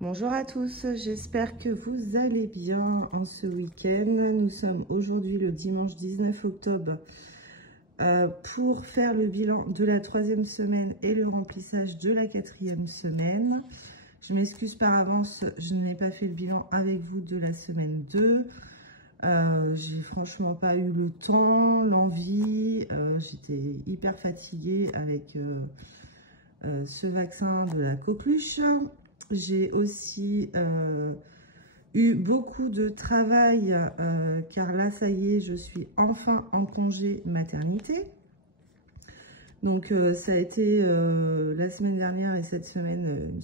Bonjour à tous, j'espère que vous allez bien en ce week-end. Nous sommes aujourd'hui le dimanche 19 octobre pour faire le bilan de la 3e semaine et le remplissage de la 4e semaine. Je m'excuse par avance, je n'ai pas fait le bilan avec vous de la semaine 2. J'ai franchement pas eu le temps, l'envie, j'étais hyper fatiguée avec ce vaccin de la coqueluche. J'ai aussi eu beaucoup de travail car là, ça y est, je suis enfin en congé maternité. Donc, ça a été la semaine dernière et cette semaine,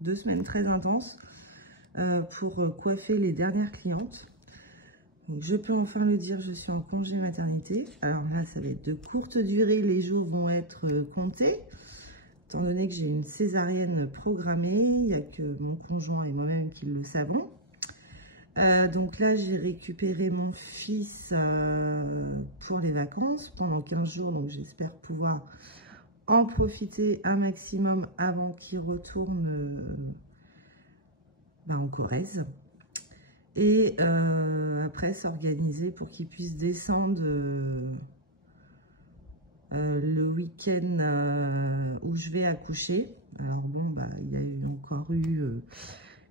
deux semaines très intenses pour coiffer les dernières clientes. Donc, je peux enfin le dire, je suis en congé maternité. Alors là, ça va être de courte durée, les jours vont être comptés. Étant donné que j'ai une césarienne programmée, il n'y a que mon conjoint et moi-même qui le savons. Donc là, j'ai récupéré mon fils pour les vacances pendant 15 jours. Donc j'espère pouvoir en profiter un maximum avant qu'il retourne en Corrèze. Et après, s'organiser pour qu'il puisse descendre le week-end où je vais accoucher. Alors bon, il y a encore eu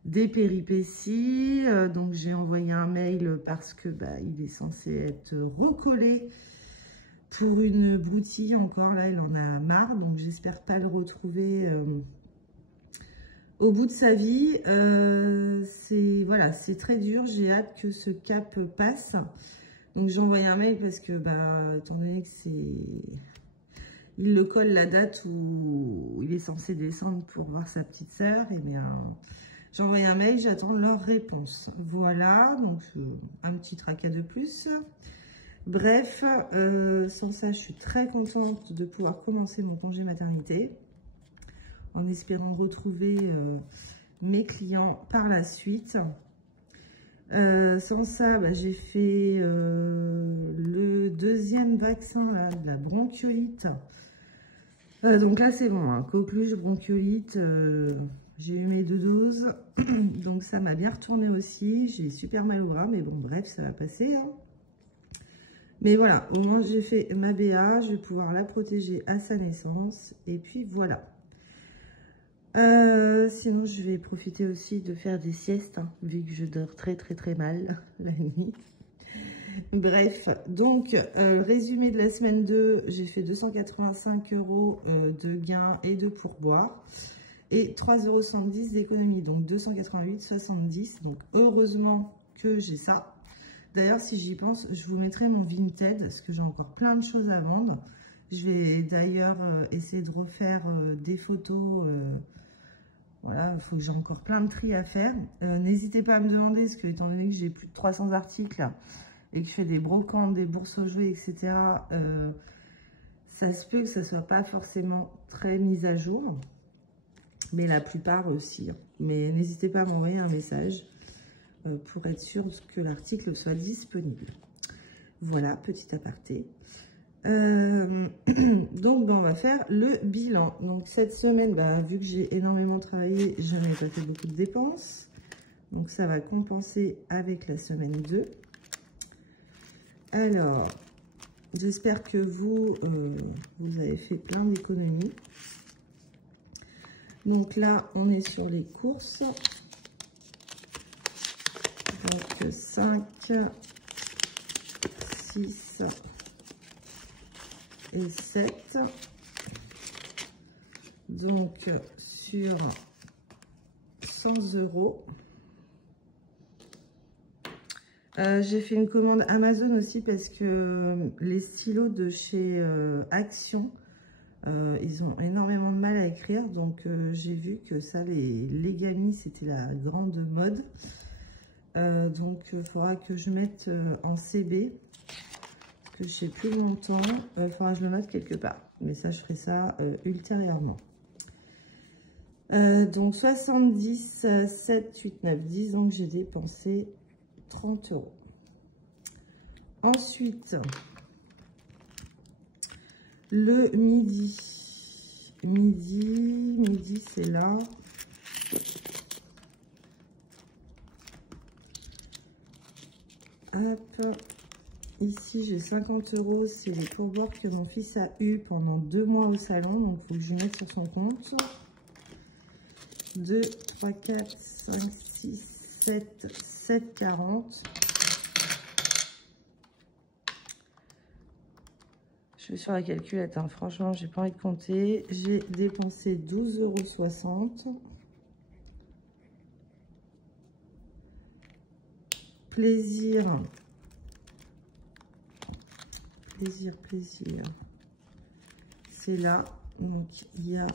des péripéties, donc j'ai envoyé un mail parce que il est censé être recollé pour une broutille encore. Là, il en a marre, donc j'espère pas le retrouver au bout de sa vie. Voilà, c'est très dur, j'ai hâte que ce cap passe. Donc j'ai envoyé un mail parce que, étant donné que il le colle la date où il est censé descendre pour voir sa petite sœur, et bien j'ai envoyé un mail, j'attends leur réponse. Voilà, donc un petit tracas de plus. Bref, sans ça, je suis très contente de pouvoir commencer mon congé maternité, en espérant retrouver mes clients par la suite. Sans ça, j'ai fait le 2e vaccin là, de la bronchiolite. Donc là, c'est bon, hein, coqueluche, bronchiolite, j'ai eu mes 2 doses. Donc ça m'a bien retourné aussi. J'ai super mal au bras, mais bon, bref, ça va passer. Hein. Mais voilà, au moins j'ai fait ma BA, je vais pouvoir la protéger à sa naissance. Et puis voilà. Sinon, je vais profiter aussi de faire des siestes, hein, vu que je dors très mal la nuit. Bref, donc, résumé de la semaine 2, j'ai fait 285 € de gains et de pourboire. Et 3,70 € d'économie, donc 288,70 €. Donc, heureusement que j'ai ça. D'ailleurs, si j'y pense, je vous mettrai mon Vinted, parce que j'ai encore plein de choses à vendre. Je vais d'ailleurs essayer de refaire des photos. Voilà, il faut que j'ai encore plein de tri à faire. N'hésitez pas à me demander, parce que étant donné que j'ai plus de 300 articles et que je fais des brocantes, des bourses aux jouets, etc., ça se peut que ça ne soit pas forcément très mis à jour. Mais la plupart aussi. Mais n'hésitez pas à m'envoyer un message pour être sûr que l'article soit disponible. Voilà, petit aparté. Donc on va faire le bilan. Donc cette semaine, vu que j'ai énormément travaillé, je n'ai pas fait beaucoup de dépenses, donc ça va compenser avec la semaine 2. Alors j'espère que vous avez fait plein d'économies. Donc là on est sur les courses, donc 5, 6 et 7, donc sur 100 €. J'ai fait une commande Amazon aussi parce que les stylos de chez Action, ils ont énormément de mal à écrire, donc j'ai vu que ça, les Legami, c'était la grande mode. Donc il faudra que je mette en CB. Que je sais plus longtemps, il faudra que je le note quelque part, mais ça je ferai ça ultérieurement. Donc 70, 7, 8, 9, 10, donc j'ai dépensé 30 €. Ensuite, le midi c'est là. Hop. Ici, j'ai 50 €. C'est les pourboires que mon fils a eu pendant 2 mois au salon. Donc, il faut que je le mette sur son compte. 2, 3, 4, 5, 6, 7, 7,40. Je vais sur la calculette, hein. Franchement, j'ai pas envie de compter. J'ai dépensé 12,60 €. Plaisir. Plaisir. C'est là. Donc, il y a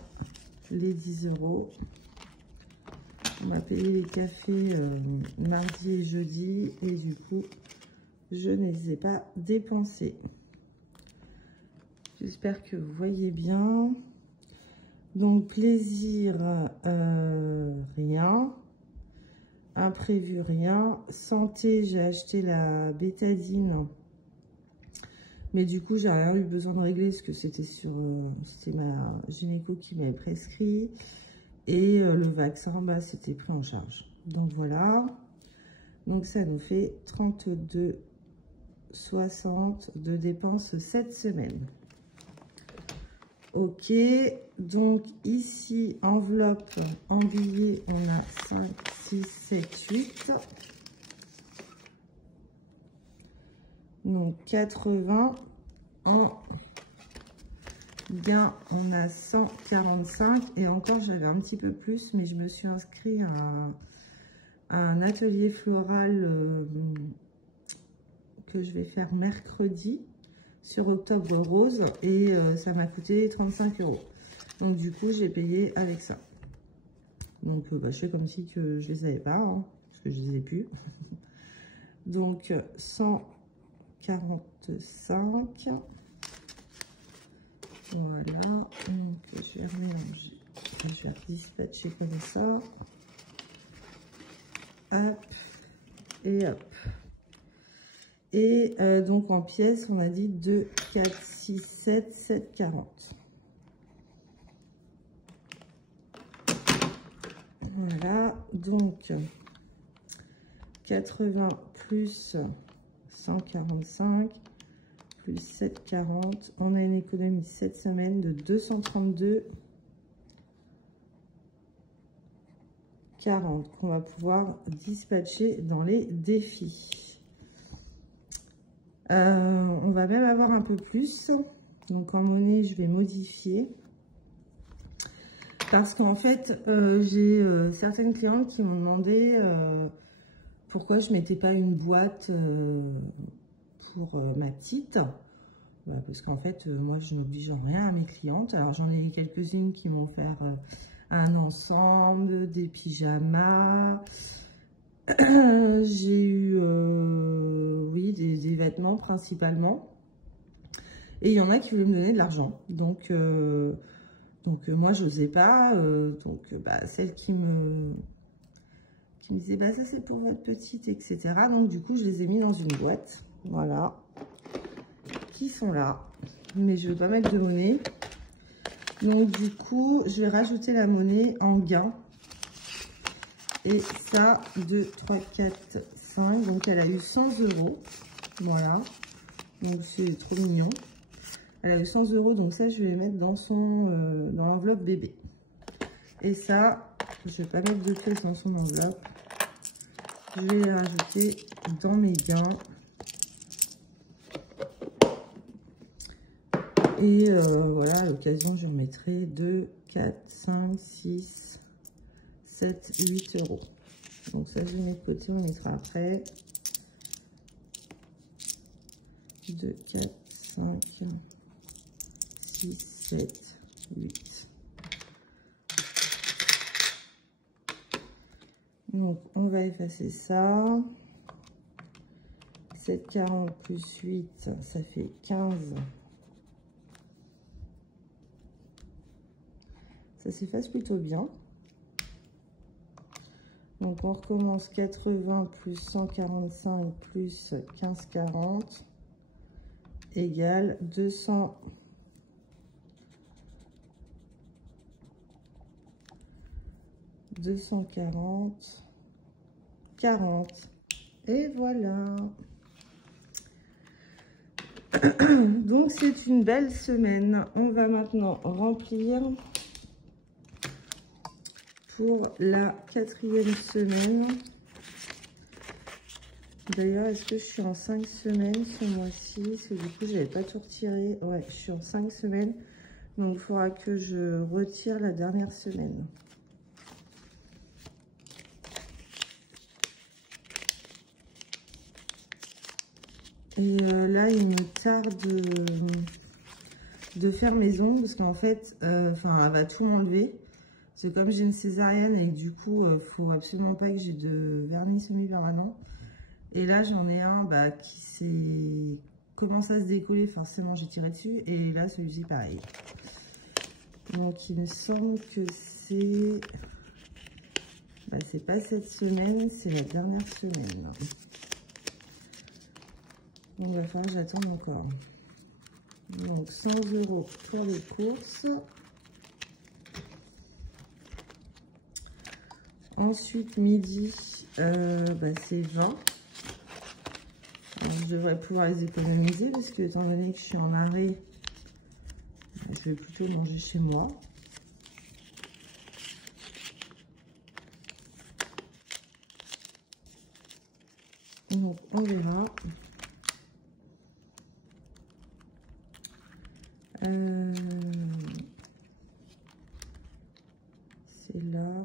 les 10 €. On m'a payé les cafés mardi et jeudi. Et du coup, je ne les ai pas dépensés. J'espère que vous voyez bien. Donc, plaisir, rien. Imprévu, rien. Santé, j'ai acheté la bétadine. Mais du coup, j'ai rien eu besoin de régler parce que c'était c'était ma gynéco qui m'avait prescrit. Et le vaccin, bah, c'était pris en charge. Donc, voilà. Donc, ça nous fait 32,60 € de dépenses cette semaine. Ok, donc ici, enveloppe en billets, on a 5, 6, 7, 8. Donc 80. En gain, on a 145. Et encore, j'avais un petit peu plus, mais je me suis inscrite à un atelier floral que je vais faire mercredi sur Octobre Rose et ça m'a coûté 35 €. Donc du coup j'ai payé avec ça. Donc bah, je fais comme si que je les avais pas, hein, parce que je les ai plus. Donc 145. Voilà. Donc je vais remélanger. Je vais redispatcher comme ça. Hop. Et hop. Et donc en pièces, on a dit 2, 4, 6, 7, 7,40. Voilà, donc 80 plus 145 plus 7,40. On a une économie cette semaine de 232,40 qu'on va pouvoir dispatcher dans les défis. On va même avoir un peu plus. Donc en monnaie, je vais modifier. Parce qu'en fait, j'ai certaines clientes qui m'ont demandé pourquoi je ne mettais pas une boîte pour ma petite. Bah, parce qu'en fait, moi, je n'oblige en rien à mes clientes. Alors, j'en ai quelques-unes qui m'ont fait un ensemble, des pyjamas. J'ai eu, oui, des vêtements principalement. Et il y en a qui voulaient me donner de l'argent. Donc moi, je n'osais pas. Bah, celle qui me disait, bah, ça, c'est pour votre petite, etc. Donc, du coup, je les ai mis dans une boîte. Voilà. Qui sont là. Mais je ne veux pas mettre de monnaie. Donc, du coup, je vais rajouter la monnaie en gain. Et ça, 2, 3, 4, 5. Donc, elle a eu 100 €. Voilà. Donc, c'est trop mignon. Elle a eu 100 €. Donc, ça, je vais mettre dans dans l'enveloppe bébé. Et ça, je ne vais pas mettre de pièces dans son enveloppe. Je vais les rajouter dans mes gains. Et voilà, à l'occasion, je remettrai 2, 4, 5, 6, 7, 8 €. Donc ça, je mets de côté, on mettra après. 2, 4, 5, 6, 7, 8. Donc, on va effacer ça. 7,40 plus 8, ça fait 15. Ça s'efface plutôt bien. Donc, on recommence 80 plus 145 plus 15,40 égale 200. 240, 40. Et voilà. Donc c'est une belle semaine. On va maintenant remplir pour la 4e semaine. D'ailleurs, est-ce que je suis en 5 semaines ce mois-ci? Parce que du coup, je n'avais pas tout retiré. Ouais, je suis en 5 semaines. Donc, il faudra que je retire la dernière semaine. Et là, il me tarde de faire mes ongles. Parce qu'en fait, elle va tout m'enlever. Parce que comme j'ai une césarienne et que du coup, faut absolument pas que j'ai de vernis semi-permanent. Et là, j'en ai un qui commence à se décoller. Forcément, j'ai tiré dessus. Et là, celui-ci, pareil. Donc, il me semble que c'est... c'est pas cette semaine, c'est la dernière semaine. Donc, il va falloir que j'attende encore. Donc, 100 € pour les courses. Ensuite, midi, c'est 20. Alors, je devrais pouvoir les économiser parce que, étant donné que je suis en arrêt, je vais plutôt manger chez moi. Donc, on verra. C'est là.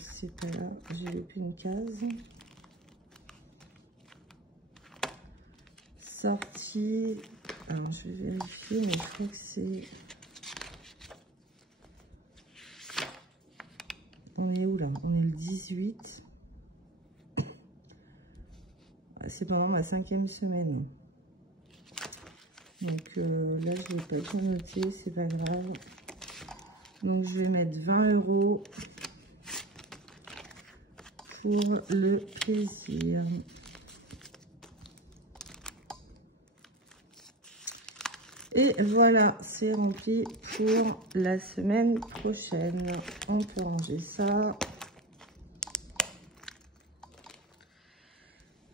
C'est pas là, j'ai plus une case. Sortie. Alors je vais vérifier, mais je crois que c'est... On est où là? On est le 18. C'est pendant ma 5e semaine. Donc là, je ne vais pas tout noter, c'est pas grave. Donc je vais mettre 20 € pour le plaisir. Et voilà, c'est rempli pour la semaine prochaine. On peut ranger ça.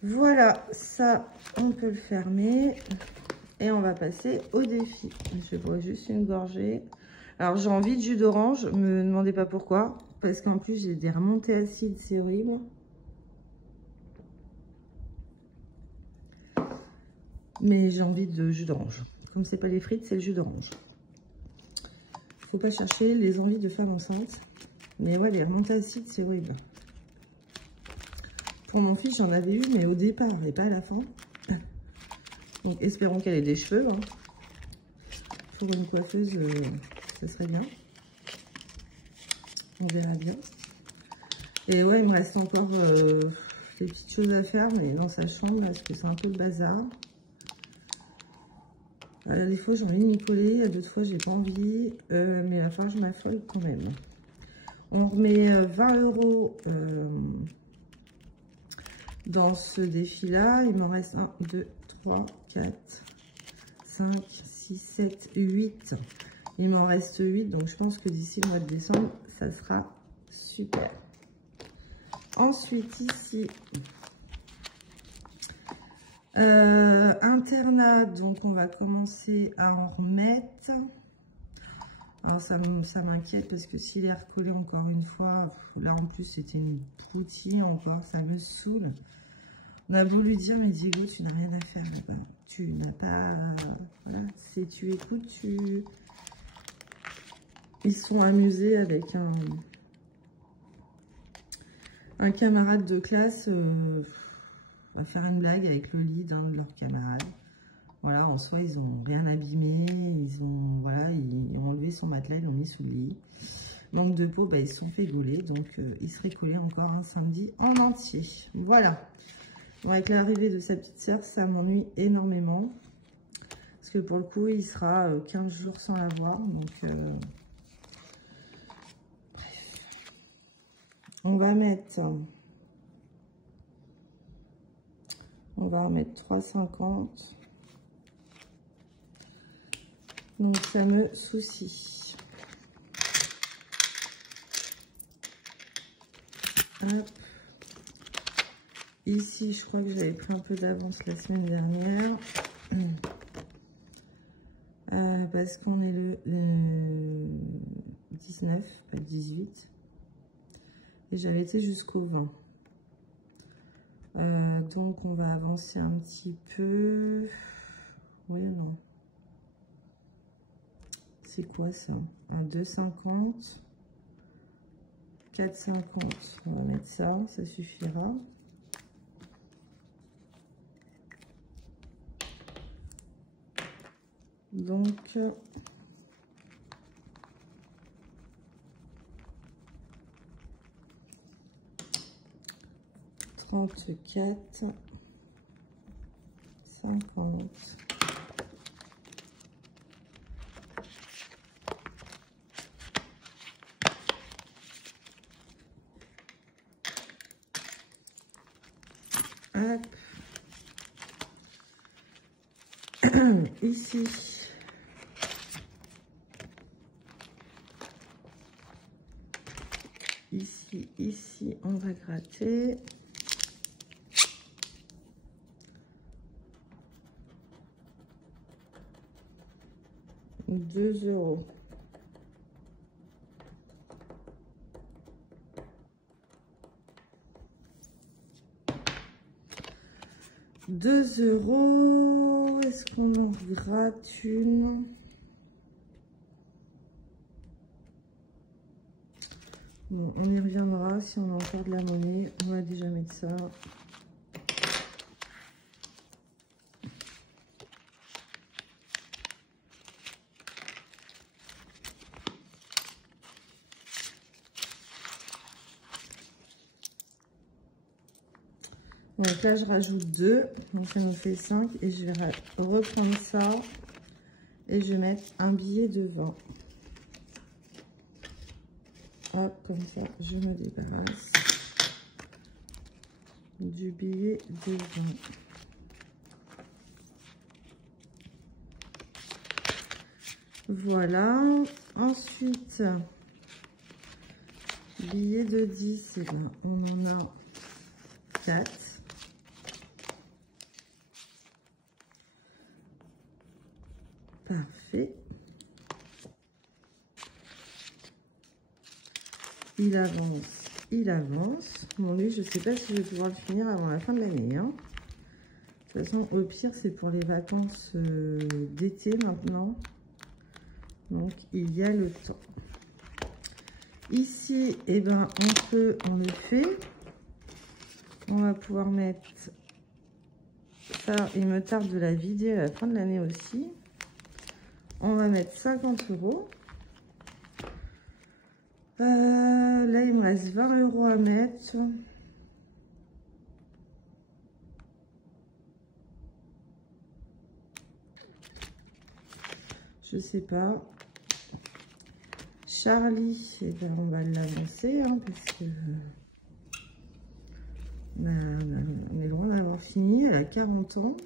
Voilà, ça, on peut le fermer. Et on va passer au défi. Je bois juste une gorgée. Alors, j'ai envie de jus d'orange. Ne me demandez pas pourquoi. Parce qu'en plus, j'ai des remontées acides, c'est horrible. Mais j'ai envie de jus d'orange. Comme c'est pas les frites, c'est le jus d'orange. Faut pas chercher les envies de femme enceinte. Mais ouais, les remontées acides, c'est horrible. Pour mon fils, j'en avais eu, mais au départ, et pas à la fin. Donc, espérons qu'elle ait des cheveux. Hein. Pour une coiffeuse, ça serait bien. On verra bien. Et ouais, il me reste encore des petites choses à faire, mais dans sa chambre, parce que c'est un peu le bazar. Des fois, j'ai envie de m'y coller, d'autres fois, j'ai pas envie. Mais il va falloir que je m'affole quand même. On remet 20 € dans ce défi-là. Il m'en reste 1, 2, 3, 4, 5, 6, 7, 8. Il m'en reste 8, donc je pense que d'ici le mois de décembre, ça sera super. Ensuite, ici, internat, donc on va commencer à en remettre. Alors ça m'inquiète parce que s'il est recollé encore une fois, là en plus c'était une broutille encore, ça me saoule. On a beau lui dire, mais Diego, tu n'as rien à faire là-bas. Tu n'as pas... Voilà, si tu écoutes, tu... Ils sont amusés avec un camarade de classe à faire une blague avec le lit d'un de leurs camarades. Voilà, en soi, ils n'ont rien abîmé. Ils ont enlevé son matelas, ils l'ont mis sous le lit. Manque de peau, ils se sont fait gauler. Donc, il serait collé encore un samedi en entier. Voilà. Bon, avec l'arrivée de sa petite sœur, ça m'ennuie énormément. Parce que pour le coup, il sera 15 jours sans la voir. Donc, bref. On va mettre 3,50. Donc, ça me soucie. Hop. Ici, je crois que j'avais pris un peu d'avance la semaine dernière. Parce qu'on est le 19, pas le 18. Et j'avais été jusqu'au 20. Donc, on va avancer un petit peu. Oui, non. C'est quoi ça? Un 2,50. 4,50. On va mettre ça, ça suffira. Donc, 34, 50. Hop. Ici. Ici, on va gratter. €2. €2. Est-ce qu'on en gratte une? Bon, on y reviendra si on a encore de la monnaie. On va déjà mettre ça. Donc là, je rajoute 2. Donc ça nous fait 5. Et je vais reprendre ça. Et je vais mettre un billet de 20. Hop, comme ça, je me débarrasse du billet de 20. Voilà. Ensuite, billet de 10, et ben, on en a 4. Parfait. Il avance, il avance. Bon, lui, je ne sais pas si je vais pouvoir le finir avant la fin de l'année. Hein. De toute façon, au pire, c'est pour les vacances d'été maintenant. Donc, il y a le temps. Ici, eh ben, on le fait. On va pouvoir mettre ça. Il me tarde de la vider à la fin de l'année aussi. On va mettre 50 €. Là, il me reste 20 € à mettre. Je sais pas. Charlie, eh ben, on va l'avancer hein, parce que on est loin d'avoir fini. Elle a 40 ans.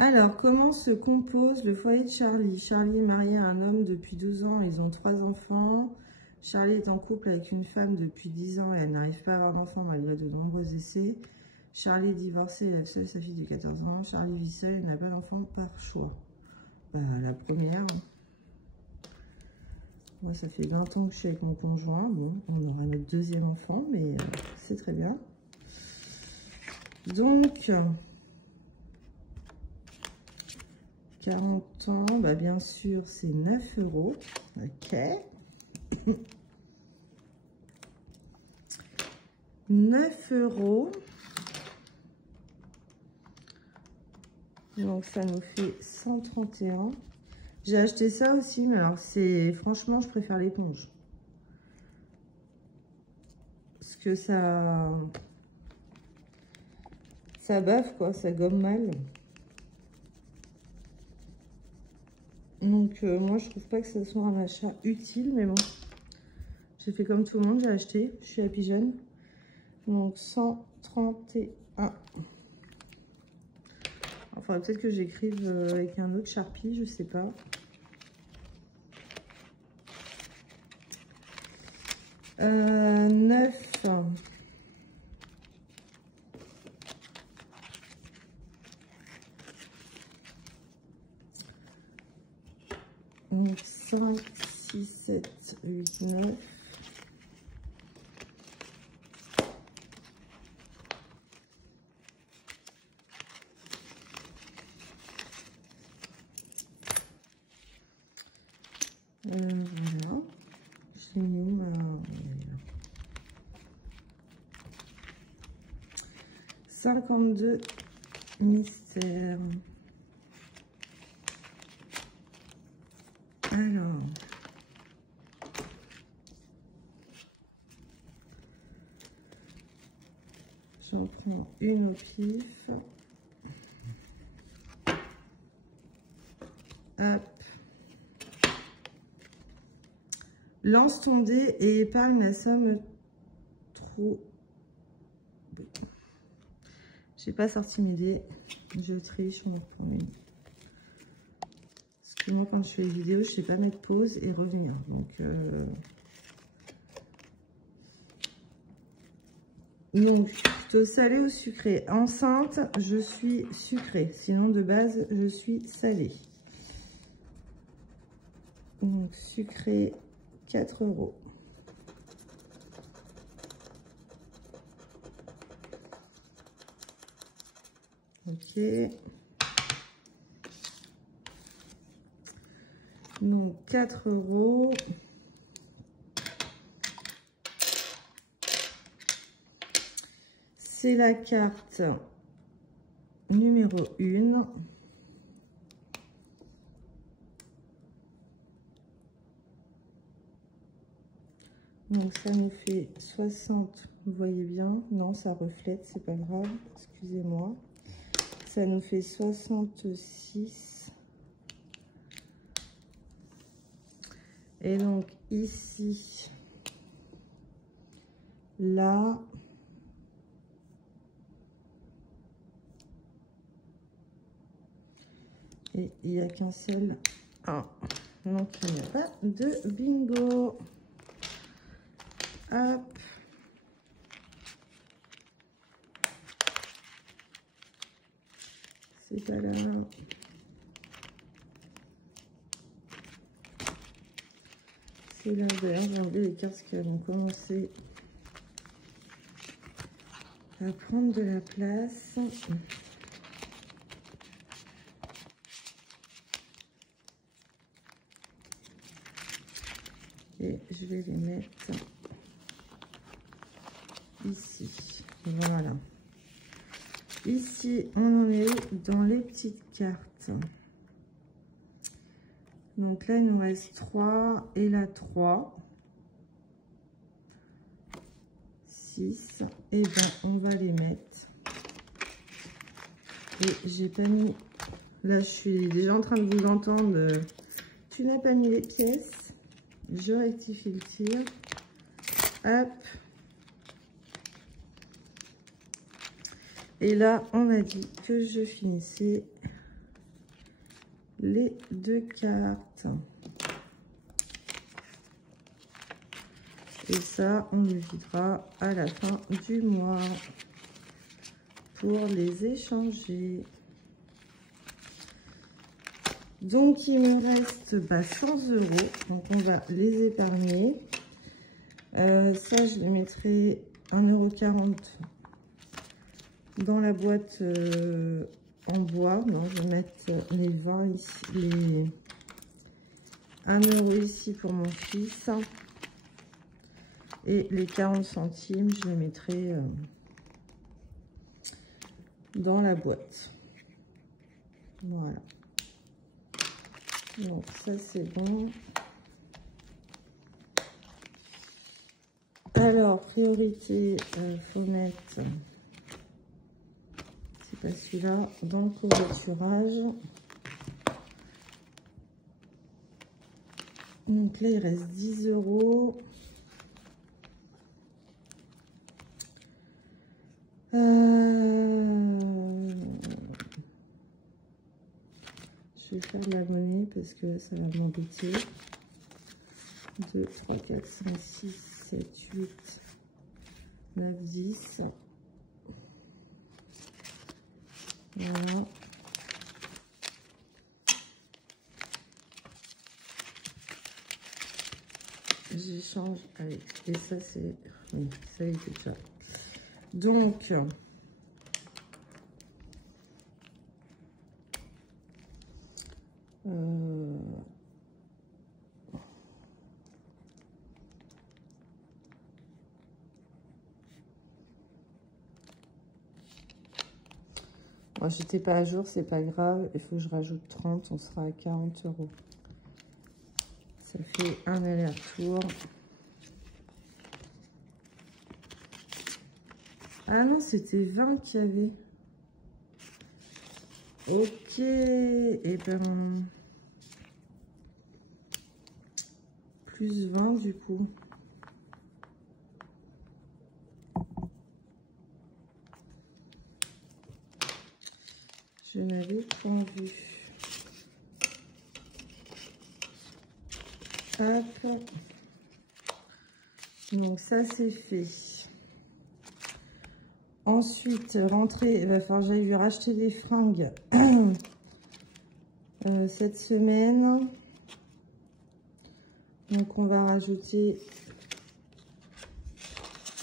Alors, comment se compose le foyer de Charlie? Charlie est marié à un homme depuis 12 ans. Ils ont 3 enfants. Charlie est en couple avec une femme depuis 10 ans et elle n'arrive pas à avoir d'enfant malgré de nombreux essais. Charlie est divorcé, il élève seul sa fille de 14 ans. Charlie vit seul et n'a pas d'enfant par choix. Bah, la première. Moi, ça fait 20 ans que je suis avec mon conjoint. Bon, on aura notre deuxième enfant, mais c'est très bien. Donc, 40 ans, bah bien sûr, c'est 9 €. Ok. 9 €. Donc, ça nous fait 131. J'ai acheté ça aussi, mais alors, franchement, je préfère l'éponge. Parce que ça baffe, quoi, ça gomme mal. Donc, moi, je trouve pas que ce soit un achat utile, mais bon. J'ai fait comme tout le monde, j'ai acheté. Je suis happy jeune. Donc, 131. Enfin, peut-être que j'écrive avec un autre Sharpie, je sais pas. 9. Donc 5, 6, 7, 8, 9. Voilà. J'ai mis où ma... 52 mystères. Alors, j'en prends une au pif. Hop. Lance ton dé et épargne la somme trop. J'ai pas sorti mes dés. Je triche, on en reprend une. Parce que moi, quand je fais les vidéos, je sais pas mettre pause et revenir. Donc, plutôt salé ou sucré. Enceinte, je suis sucrée. Sinon, de base, je suis salée. Donc, sucré, 4 €. Ok. Donc, 4 €. C'est la carte numéro 1. Donc ça nous fait 60, vous voyez bien. Non, ça reflète, c'est pas grave, excusez-moi. Ça nous fait 66. Et donc ici, là, et il n'y a qu'un seul 1. Donc il n'y a pas de bingo. Hop. C'est pas là. C'est là. D'ailleurs, j'ai enlevé les cartes qui vont commencer à prendre de la place. Et je vais les mettre ici. Voilà. Ici, on en est dans les petites cartes. Donc là, il nous reste 3 et la 3. 6. Et bien, on va les mettre. Et j'ai pas mis... Là, je suis déjà en train de vous entendre. Tu n'as pas mis les pièces. Je rectifie le tir. Hop. Et là, on a dit que je finissais les 2 cartes. Et ça, on le videra à la fin du mois pour les échanger. Donc, il me reste 100 €. Donc, on va les épargner. Ça, je les mettrai 1,40 € dans la boîte en bois. Non, je vais mettre les 20 ici, les 1 € ici pour mon fils. Et les 40 centimes, je les mettrai dans la boîte. Voilà. Donc ça, c'est bon. Alors, priorité, faut mettre... C'est pas celui-là, dans le covoiturage. Donc là, il reste 10 €. Je vais faire de la monnaie parce que ça va m'embêter. 2, 3, 4, 5, 6. 7, 8, 9, 10. Voilà. J'échange avec. Et ça, c'est. Oui, ça a été ça. Donc. Moi, j'étais pas à jour, c'est pas grave. Il faut que je rajoute 30, on sera à 40 €. Ça fait un aller-retour. Ah non, c'était 20 qu'il y avait. Ok. Et ben... plus 20 du coup. Je n'avais pas vu. Hop. Donc ça c'est fait. Ensuite, rentrer, il va falloir que j'aille lui racheter des fringues cette semaine. Donc on va rajouter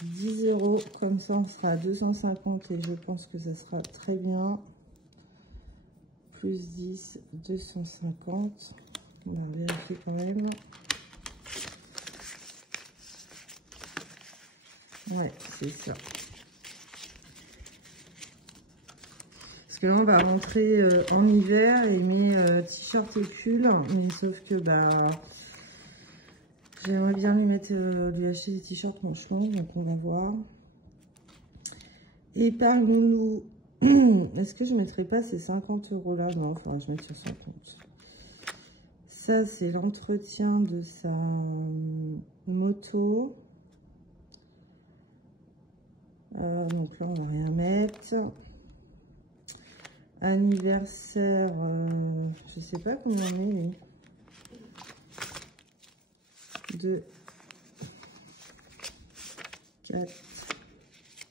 10 €. Comme ça, on sera à 250 et je pense que ça sera très bien. Plus 10, 250. On va vérifier quand même. Ouais, c'est ça. Parce que là, on va rentrer en hiver et mes t-shirts et pulls. Mais sauf que, bah, j'aimerais bien lui acheter des t-shirts, franchement. Donc, on va voir. Et parle-nous. Est-ce que je ne mettrai pas ces 50 € là? Non, il faudra que je mette sur son compte. Ça, c'est l'entretien de sa moto. Donc là, on va rien mettre. Anniversaire, je sais pas combien on est, lui. 2, 4,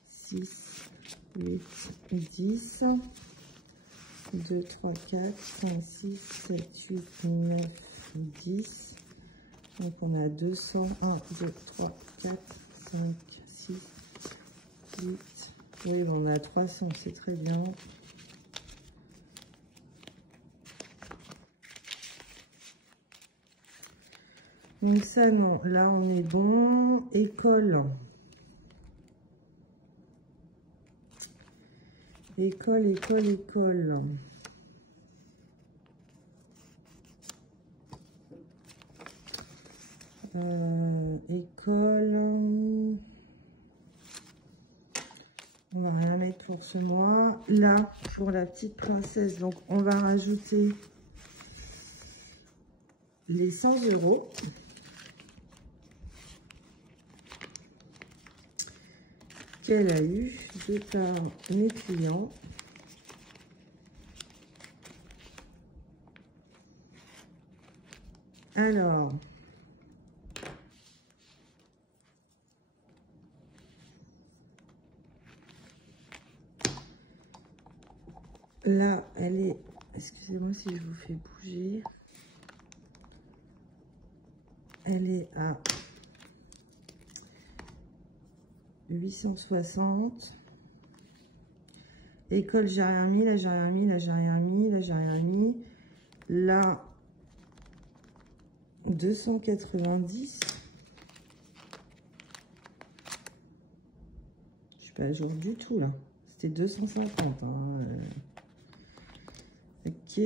6, 8, 10. 2, 3, 4, 5, 6, 7, 8, 9, 10. Donc on a 200. 1, 2, 3, 4, 5, 6, 8. Oui, bon, on a 300, c'est très bien. Donc ça, non. Là, on est bon. École. École, école, école. École. On va rien mettre pour ce mois. Là, pour la petite princesse, donc on va rajouter les 100 € qu'elle a eu de par mes clients. Alors, là, elle est... Excusez-moi si je vous fais bouger. Elle est à 860. École, j'ai rien mis. Là, j'ai rien mis. Là, j'ai rien mis. Là, j'ai rien mis. Là, 290. Je suis pas à jour du tout, là. C'était 250. Hein. Ok.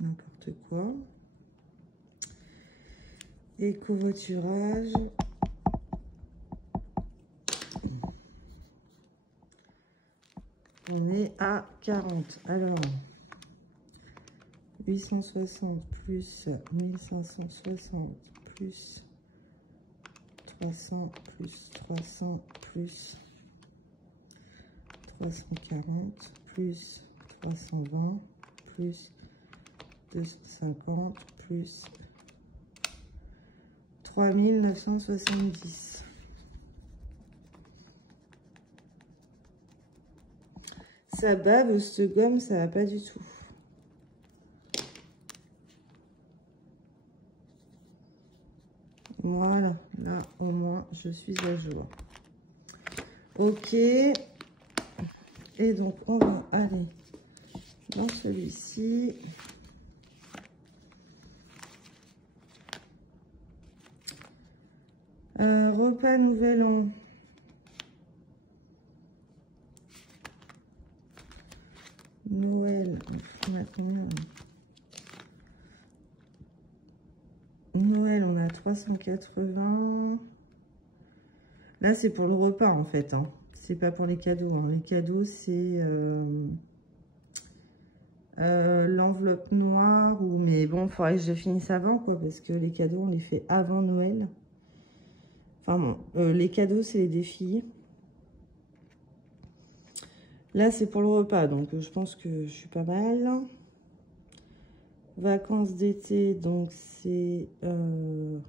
N'importe quoi. Écovoiturage. On est à 40. Alors, 860 plus 1560 plus 300 plus 300 plus 340 plus 320 plus 250 plus 3970. Ça bave, ce gomme, ça va pas du tout. Voilà, là au moins je suis à jour. Ok. Et donc on va aller dans celui-ci. Repas nouvel an. Noël. On a combien? Noël, on a 380. Là, c'est pour le repas, en fait. Hein. C'est pas pour les cadeaux. Hein. Les cadeaux, c'est l'enveloppe noire. Mais bon, il faudrait que je finisse avant, quoi. Parce que les cadeaux, on les fait avant Noël. Enfin bon, les cadeaux, c'est les défis. Là, c'est pour le repas. Donc, je pense que je suis pas mal. Vacances d'été, donc c'est le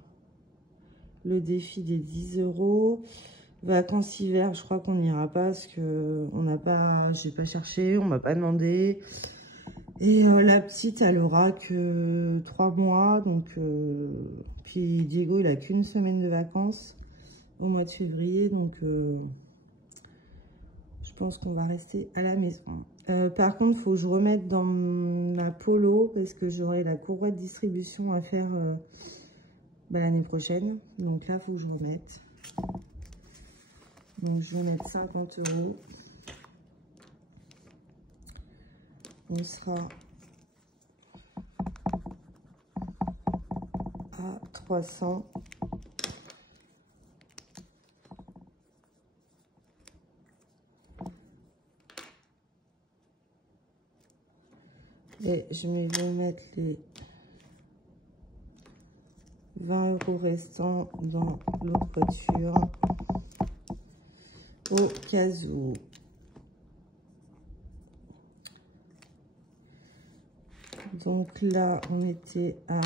défi des 10 €. Vacances hiver, je crois qu'on n'ira pas parce que on n'a pas, j'ai pas cherché, on m'a pas demandé. Et la petite, elle aura que 3 mois, donc puis Diego, il a qu'une semaine de vacances au mois de février, donc je pense qu'on va rester à la maison. Par contre, il faut que je remette dans ma polo parce que j'aurai la courroie de distribution à faire l'année prochaine. Donc là, il faut que je remette. Donc je vais mettre 50 €. On sera à 300. Et je vais mettre les 20 € restants dans l'autre voiture au cas où. Donc là, on était à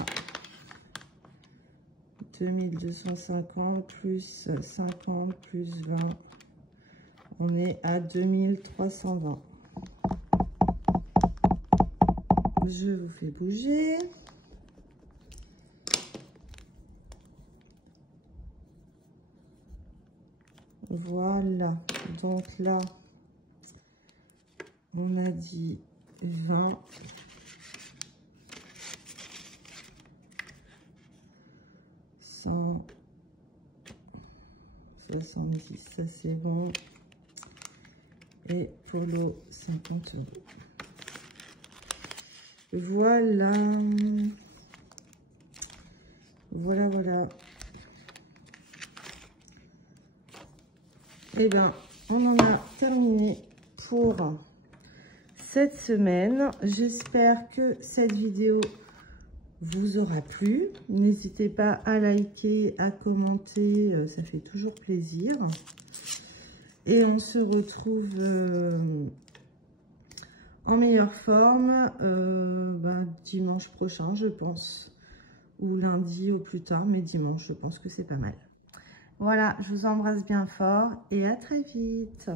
2250 plus 50 plus 20. On est à 2320. Je vous fais bouger. Voilà. Donc là, on a dit 20. 170, ça c'est bon. Et pour l'eau, 50 €. Voilà. Voilà, voilà. Et ben, on en a terminé pour cette semaine. J'espère que cette vidéo vous aura plu. N'hésitez pas à liker, à commenter, ça fait toujours plaisir. Et on se retrouve en meilleure forme dimanche prochain, je pense. Ou lundi au plus tard, mais dimanche, je pense que c'est pas mal. Voilà, je vous embrasse bien fort et à très vite.